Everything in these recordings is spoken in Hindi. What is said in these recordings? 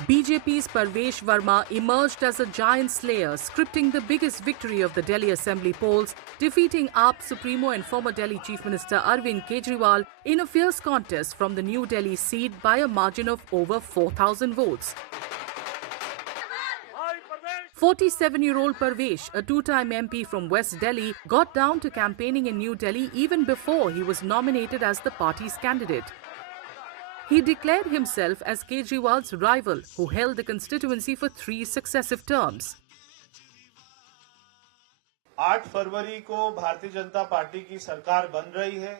BJP's Parvesh Verma emerged as a giant slayer, scripting the biggest victory of the Delhi Assembly polls, defeating AAP Supremo and former Delhi Chief Minister Arvind Kejriwal in a fierce contest from the New Delhi seat by a margin of over 4,000 votes. 47-year-old Parvesh, a two-time MP from West Delhi, got down to campaigning in New Delhi even before he was nominated as the party's candidate. He declared himself as Kejriwal's rival, who held the constituency for 3 successive terms. 8 फरवरी को भारतीय जनता पार्टी की सरकार बन रही है।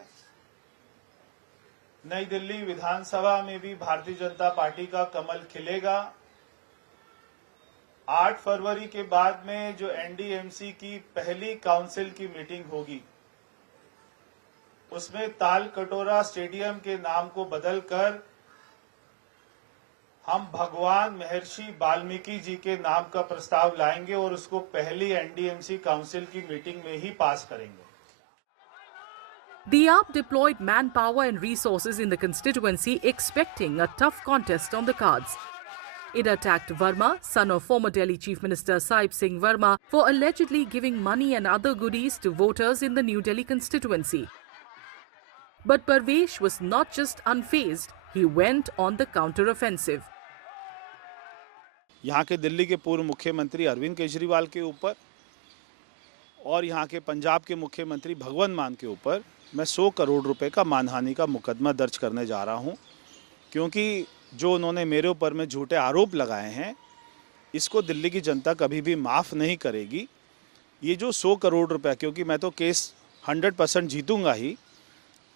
नई दिल्ली विधानसभा में भी भारतीय जनता पार्टी का कमल खिलेगा। 8 फरवरी के बाद में जो एनडीएमसी की पहली काउंसिल की मीटिंग होगी, उसमें ताल कटोरा स्टेडियम के नाम को बदलकर हम भगवान महर्षि वाल्मीकि जी के नाम का प्रस्ताव लाएंगे और उसको पहली एनडीएमसी काउंसिल की मीटिंग में ही पास करेंगे। The AAP deployed manpower and resources in the constituency, expecting a tough contest on the cards. It attacked Verma, son of former Delhi Chief Minister Sahib Singh Verma, for allegedly giving money and other goodies to voters in the New Delhi constituency. But Parvesh was not just unfazed, he went on the counter-offensive. यहाँ के दिल्ली के पूर्व मुख्यमंत्री अरविंद केजरीवाल के ऊपर और यहाँ के पंजाब के मुख्यमंत्री भगवंत मान के ऊपर मैं 100 करोड़ रुपए का मानहानि का मुकदमा दर्ज करने जा रहा हूँ, क्योंकि जो उन्होंने मेरे ऊपर में झूठे आरोप लगाए हैं, इसको दिल्ली की जनता कभी भी माफ़ नहीं करेगी। ये जो 100 करोड़ रुपए, क्योंकि मैं तो केस 100% जीतूंगा ही,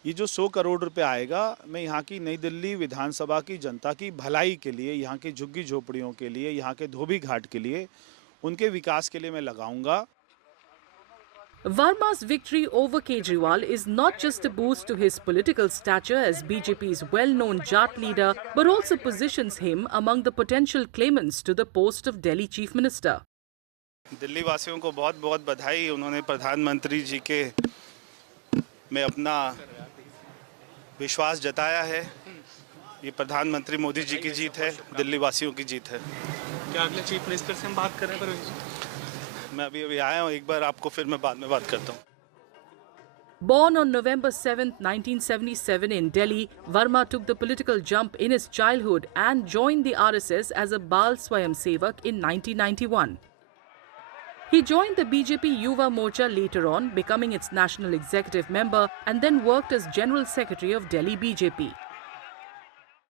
ये जो 100 करोड़ रुपए आएगा, मैं यहाँ की नई दिल्ली विधानसभा की जनता की भलाई के लिए, यहाँ की झुग्गी झोपड़ियों के लिए, यहाँ के धोबी घाट के लिए, उनके विकास के लिए मैं लगाऊंगा। Verma's victory over Kejriwal is not just a boost to his political stature as BJP's well-known Jat leader, but also positions him among the potential claimants to the post of Delhi Chief Minister. Delhi वासियों को बहुत बहुत बधाई। उन्होंने प्रधानमंत्री जी के में अपना विश्वास जताया है। ये प्रधानमंत्री मोदी जी की जीत है, दिल्ली वासियों की जीत है। क्या अगले चीफ मिनिस्टर से हम बात कर रहे हैं परवेश जी? मैं अभी आया हूँ, एक बार आपको फिर मैं बाद में बात करता हूँ। Born on November 7, 1977 in Delhi, Verma took the political jump in his childhood and joined the RSS as a Bal Swayamsevak in 1991. He joined the BJP Yuva Morcha later on, becoming its national executive member and then worked as General Secretary of Delhi BJP.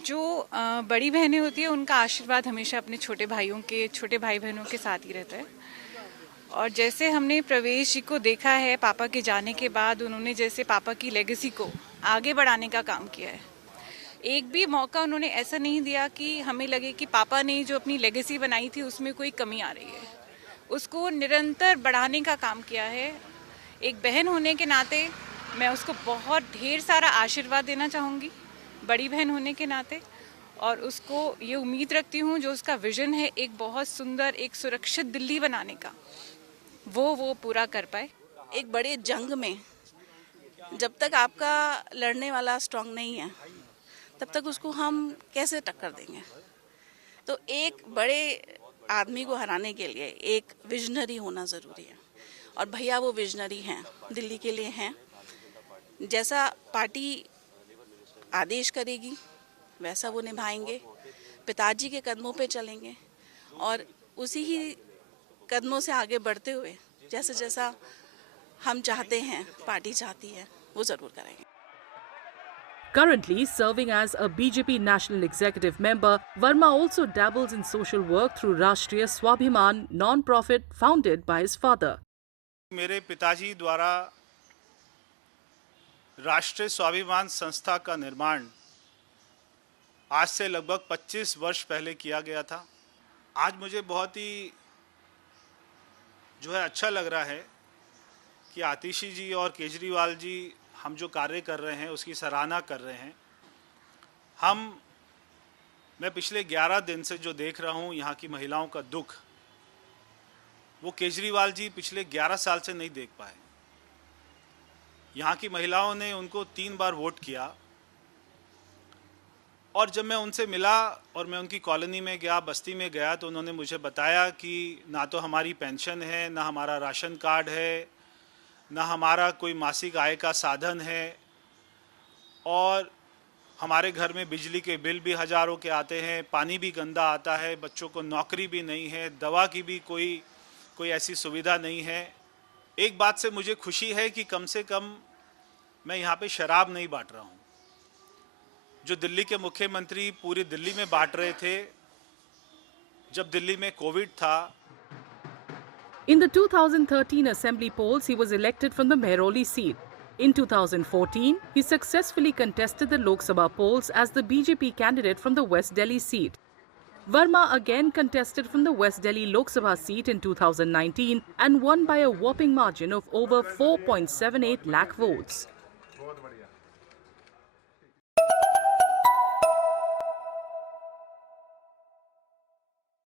जो बड़ी बहनें होती है, उनका आशीर्वाद हमेशा अपने छोटे भाई बहनों के साथ ही रहता है। और जैसे हमने प्रवेश जी को देखा है, पापा के जाने के बाद उन्होंने जैसे पापा की लेगेसी को आगे बढ़ाने का काम किया है। एक भी मौका उन्होंने ऐसा नहीं दिया कि हमें लगे कि पापा ने जो अपनी लेगेसी बनाई थी उसमें कोई कमी आ रही है। उसको निरंतर बढ़ाने का काम किया है। एक बहन होने के नाते मैं उसको बहुत ढेर सारा आशीर्वाद देना चाहूँगी, बड़ी बहन होने के नाते, और उसको ये उम्मीद रखती हूँ जो उसका विजन है एक बहुत सुंदर, एक सुरक्षित दिल्ली बनाने का, वो पूरा कर पाए। एक बड़े जंग में जब तक आपका लड़ने वाला स्ट्रांग नहीं है, तब तक उसको हम कैसे टक्कर देंगे। तो एक बड़े आदमी को हराने के लिए एक विजनरी होना ज़रूरी है, और भैया वो विजनरी हैं, दिल्ली के लिए हैं। जैसा पार्टी आदेश करेगी वैसा वो निभाएंगे, पिताजी के कदमों पे चलेंगे और उसी ही कदमों से आगे बढ़ते हुए जैसा जैसा हम चाहते हैं, पार्टी चाहती है, वो ज़रूर करेंगे। Currently serving as a BJP National Executive member, Verma also dabbles in social work through Rashtriya Swabhiman, non-profit founded by his father. मेरे पिताजी द्वारा राष्ट्रीय स्वाभिमान संस्था का निर्माण आज से लगभग 25 वर्ष पहले किया गया था। आज मुझे बहुत ही अच्छा लग रहा है कि आतिशी जी और केजरीवाल जी हम जो कार्य कर रहे हैं उसकी सराहना कर रहे हैं। मैं पिछले 11 दिन से जो देख रहा हूँ यहाँ की महिलाओं का दुख, वो केजरीवाल जी पिछले 11 साल से नहीं देख पाए। यहाँ की महिलाओं ने उनको 3 बार वोट किया, और जब मैं उनसे मिला और मैं उनकी कॉलोनी में गया, बस्ती में गया, तो उन्होंने मुझे बताया कि ना तो हमारी पेंशन है, ना हमारा राशन कार्ड है, ना हमारा कोई मासिक आय का साधन है, और हमारे घर में बिजली के बिल भी हज़ारों के आते हैं, पानी भी गंदा आता है, बच्चों को नौकरी भी नहीं है, दवा की भी कोई ऐसी सुविधा नहीं है। एक बात से मुझे खुशी है कि कम से कम मैं यहाँ पे शराब नहीं बांट रहा हूँ। जो दिल्ली के मुख्यमंत्री पूरी दिल्ली में बांट रहे थे जब दिल्ली में कोविड था। In the 2013 assembly polls, he was elected from the Mehrauli seat. In 2014, he successfully contested the Lok Sabha polls as the BJP candidate from the West Delhi seat. Verma again contested from the West Delhi Lok Sabha seat in 2019 and won by a whopping margin of over 4.78 lakh votes.